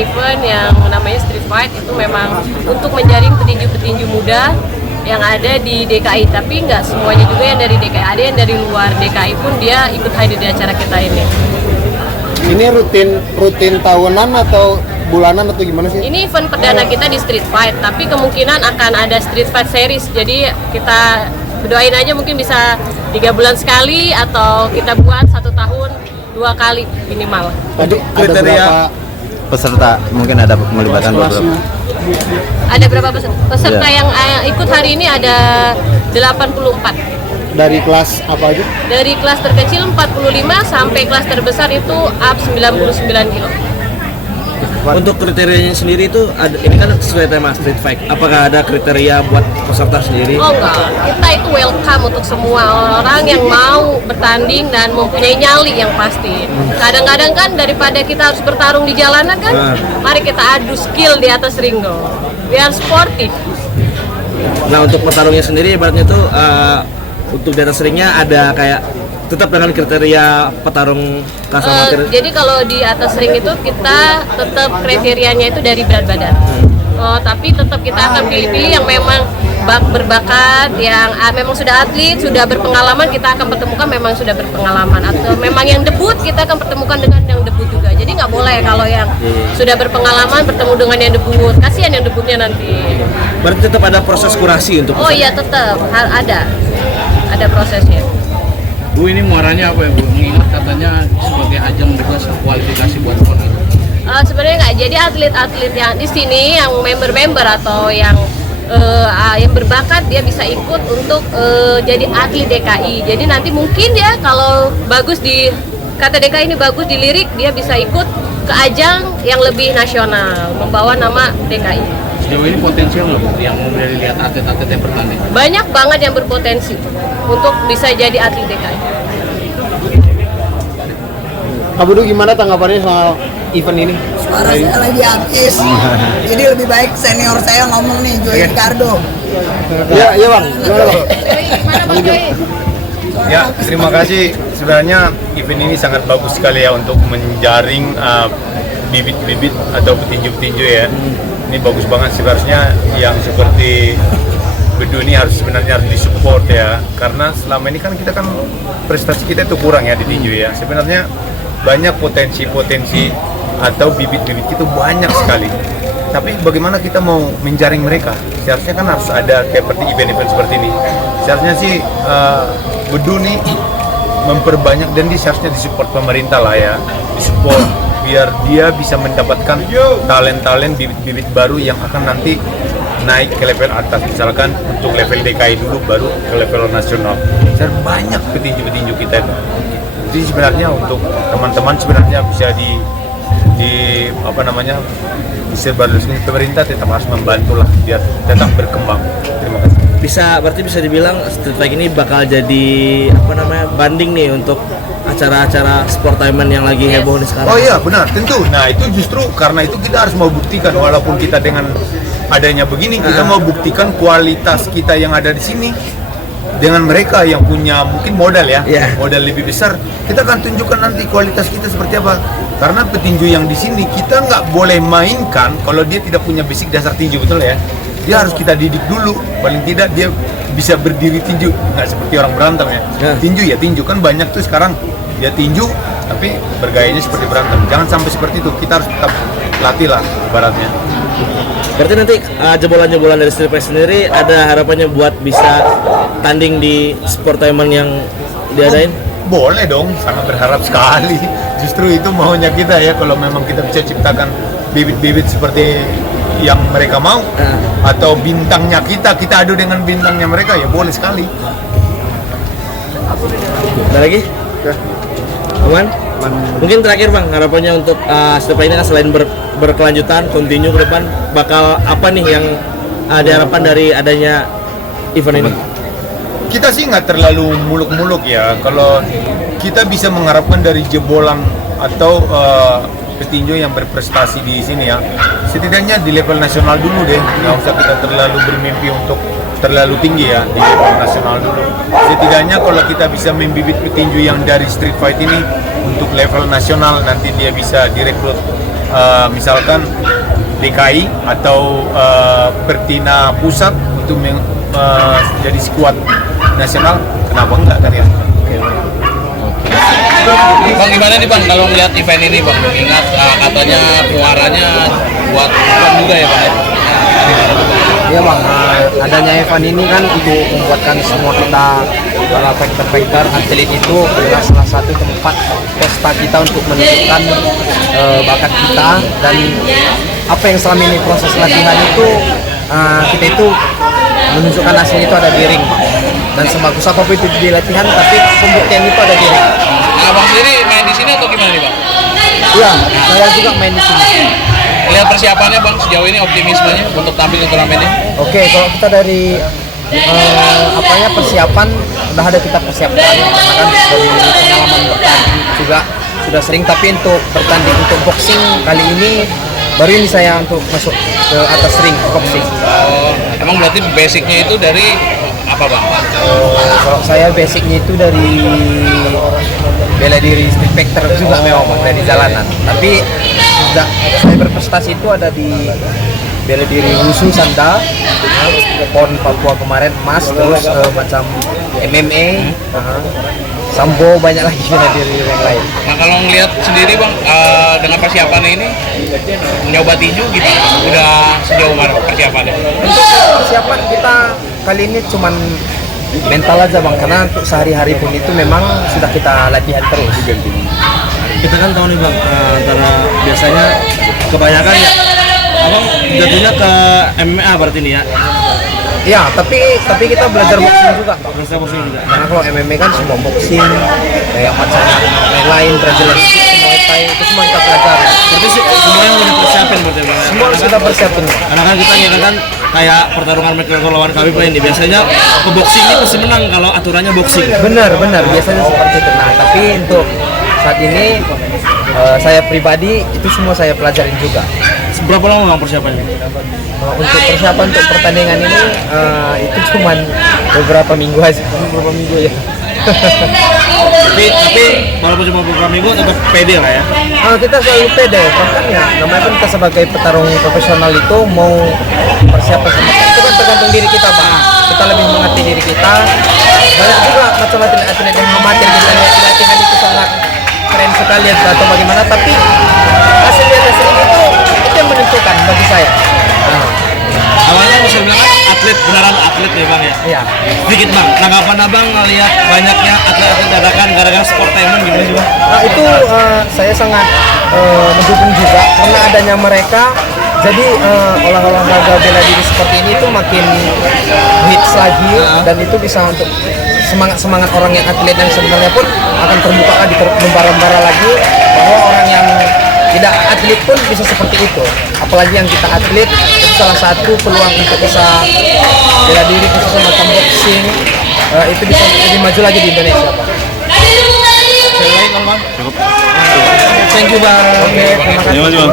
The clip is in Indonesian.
event yang namanya Street Fight itu memang untuk menjaring petinju-petinju muda yang ada di DKI, tapi nggak semuanya juga yang dari DKI, ada yang dari luar DKI pun dia ikut hadir di acara kita ini. Ini rutin tahunan atau bulanan atau gimana sih? Ini event perdana kita di Street Fight, tapi kemungkinan akan ada Street Fight series, jadi kita berdoain aja mungkin bisa 3 bulan sekali atau kita buat 1 tahun 2 kali minimal. Tadi kriteria peserta mungkin ada melibatkan beberapa. Ada berapa peserta yang ikut hari ini? Ada 84. Dari kelas apa aja? Dari kelas terkecil 45 sampai kelas terbesar itu up 99 kilo. Untuk kriterianya sendiri itu ada, ini kan sesuai tema Street Fight. Apakah ada kriteria buat peserta sendiri? Oh enggak, kita itu welcome untuk semua orang yang mau bertanding dan mempunyai nyali yang pasti. Kadang-kadang kan daripada kita harus bertarung di jalanan kan, mari kita adu skill di atas ring dong. Biar sportif. Nah, untuk petarungnya sendiri ibaratnya tuh untuk di atas ringnya ada kayak tetap dengan kriteria petarung kelas amatir. Jadi kalau di atas ring itu kita tetap kriterianya itu dari berat badan. Tapi tetap kita akan pilih-pilih yang memang berbakat, yang memang sudah atlet, sudah berpengalaman, kita akan pertemukan memang sudah berpengalaman. Atau memang yang debut, kita akan pertemukan dengan yang debut juga. Jadi nggak boleh kalau yang sudah berpengalaman bertemu dengan yang debut. Kasihan yang debutnya nanti. Berarti tetap ada proses kurasi untuk Oh iya, tetap ada prosesnya. Bu, ini muaranya apa ya Bu? Mengingat katanya sebagai ajang juga kualifikasi buat PON gitu. Sebenarnya nggak, jadi atlet-atlet yang di sini yang member atau yang berbakat dia bisa ikut untuk jadi atlet DKI. Jadi nanti mungkin dia kalau bagus di kata DKI ini bagus di lirik, dia bisa ikut ke ajang yang lebih nasional, membawa nama DKI. Sejauh ini potensial nggak Bu yang mau lihat atlet-atlet yang bertanding? Banyak banget yang berpotensi untuk bisa jadi atlet DKI. Kak Budu gimana tanggapannya soal event ini? Suara saya lagi habis. Jadi lebih baik senior saya ngomong nih, Joey Ricardo. Iya Bang, gimana Bang? Ya, terima kasih. Sebenarnya event ini sangat bagus sekali ya untuk menjaring bibit-bibit atau petinju-petinju ya. Ini bagus banget sebenarnya, yang seperti Bedu ini sebenarnya harus disupport ya, karena selama ini kan kita kan prestasi kita itu kurang ya di tinju ya. Sebenarnya banyak potensi-potensi atau bibit-bibit itu banyak sekali. Tapi bagaimana kita mau menjaring mereka? Seharusnya kan harus ada kayak seperti event-event seperti ini. Seharusnya sih Bedu nih memperbanyak dan seharusnya disupport pemerintah lah ya, disupport biar dia bisa mendapatkan talent-talent bibit-bibit baru yang akan nanti naik ke level atas, misalkan untuk level DKI dulu baru ke level nasional. Banyak petinju-petinju kita itu. Jadi sebenarnya untuk teman-teman sebenarnya bisa disebarluaskan, pemerintah tetap harus membantu lah biar tetap berkembang. Terima kasih. berarti bisa dibilang Street Fight ini bakal jadi banding nih untuk acara-acara sportainment yang lagi heboh nih sekarang. Oh iya benar, tentu. Nah itu justru karena itu kita harus mau buktikan, walaupun kita dengan adanya begini kita mau buktikan kualitas kita yang ada di sini dengan mereka yang punya mungkin modal ya, modal lebih besar. Kita akan tunjukkan nanti kualitas kita seperti apa. Karena petinju yang di sini kita nggak boleh mainkan kalau dia tidak punya basic dasar tinju, betul ya. Dia harus kita didik dulu, paling tidak dia bisa berdiri tinju, nggak seperti orang berantem ya. Tinju kan banyak tuh sekarang dia tinju tapi bergayanya seperti berantem. Jangan sampai seperti itu, kita harus tetap latih lah ibaratnya. Berarti nanti jebolan-jebolan dari Street Fight sendiri ada harapannya buat bisa tanding di sportainment yang diadain? Boleh dong, sangat berharap sekali. Justru itu maunya kita ya, kalau memang kita bisa ciptakan bibit-bibit seperti yang mereka mau, atau bintangnya kita adu dengan bintangnya mereka, ya boleh sekali. Ada lagi? Aman? Mungkin terakhir Bang, harapannya untuk Street Fight ini selain berkelanjutan, continue ke depan, bakal apa nih yang diharapkan dari adanya event ini? Kita sih nggak terlalu muluk-muluk ya, kalau kita bisa mengharapkan dari jebolan atau petinju yang berprestasi di sini ya, setidaknya di level nasional dulu deh, nggak usah kita terlalu bermimpi untuk terlalu tinggi ya, di level nasional dulu. Setidaknya kalau kita bisa membibit petinju yang dari Street Fight ini untuk level nasional, nanti dia bisa direkrut misalkan DKI atau Pertina Pusat untuk jadi skuad nasional, kenapa enggak kan ya? Bang, gimana nih Bang kalau melihat event ini Bang? Mengingat katanya muaranya buat event juga ya Bang? Iya Bang, adanya event ini kan itu membuatkan semua kita para fighter atlet itu adalah salah satu tempat pesta kita untuk menunjukkan bakat kita, dan apa yang selama ini proses latihan itu kita itu menunjukkan hasil itu ada di ring, dan sebagus apapun itu di latihan tapi pembuktian itu ada di ring. Nah, Bang sendiri main di sini atau gimana nih Bang? Iya, saya juga main di sini. Lihat persiapannya Bang sejauh ini, optimismenya untuk tampil di turnamen ini? Oke, kalau kita dari persiapan udah ada kita persiapkan, karena kan dari pengalaman bertanding juga sudah sering, tapi untuk bertanding untuk boxing kali ini baru ini saya untuk masuk ke atas ring boxing. Oh, emang berarti basicnya itu dari apa Bang? Kalau saya basicnya itu dari bela diri street fighter juga memang Bang, dari jalanan. Tapi sudah saya berprestasi itu ada di bela diri wushu sanda, PON Papua kemarin emas, terus macam MMA, sambo, banyak lagi bela diri yang lain. Nah kalau ngelihat sendiri Bang, dengan persiapannya ini mencoba tinju gimana? Udah sejauh mana persiapannya? Untuk persiapan kita kali ini cuman mental aja Bang, karena untuk sehari-hari pun itu memang sudah kita latihan terus. Kita kan tahu nih Bang, antara biasanya kebanyakan ya Abang jatuhnya ke MMA berarti nih ya? Iya, tapi kita belajar boxing juga. Belajar boxing juga. Karena kalau MMA kan semua boxing, kayak macam yang lain, Brazilian Jiu-Jitsu, Muay Thai, itu semua kita pelajari. Berarti semuanya udah persiapin berarti Bang? Semua sudah persiapin. Karena kan kita ngira kan kayak pertarungan McGregor lawan Khabib ini biasanya peboxing ini pasti menang kalau aturannya boxing. Benar, biasanya seperti itu. Nah, tapi untuk saat ini saya pribadi itu semua saya pelajarin juga. Berapa lama Bang persiapannya? Untuk persiapan untuk pertandingan ini itu cuman beberapa minggu aja. tapi walaupun cuma beberapa minggu tetap pede lah ya? Kita selalu pede, bahkan ya namanya kan kita sebagai petarung profesional itu mau persiapan sama itu kan tergantung diri kita Bang. Kita lebih mengerti diri kita. Banyak juga macam atlet yang amatir kita lihat latihan itu sangat keren sekali atau bagaimana, tapi hasilnya itu yang menentukan bagi saya. Awalnya bisa bilang kan atlet, beneran atlet ya Bang ya? Iya. Sedikit Bang, tanggapan Abang ngelihat banyaknya atlet-atlet dadakan gara-gara sportainment gimana sih Bang? Nah itu saya sangat mendukung juga, karena adanya mereka jadi olahraga bela diri seperti ini itu makin hits lagi, dan itu bisa untuk semangat orang yang atlet yang sebenarnya pun akan terbuka lagi, membara-bara lagi bahwa orang yang tidak atlet pun bisa seperti itu, apalagi yang kita atlet itu salah satu peluang untuk bisa bela diri khususnya macam boxing, itu bisa lebih maju lagi di Indonesia Pak. Sekali lagi Bang. Thank you Bang. Oke, terima kasih.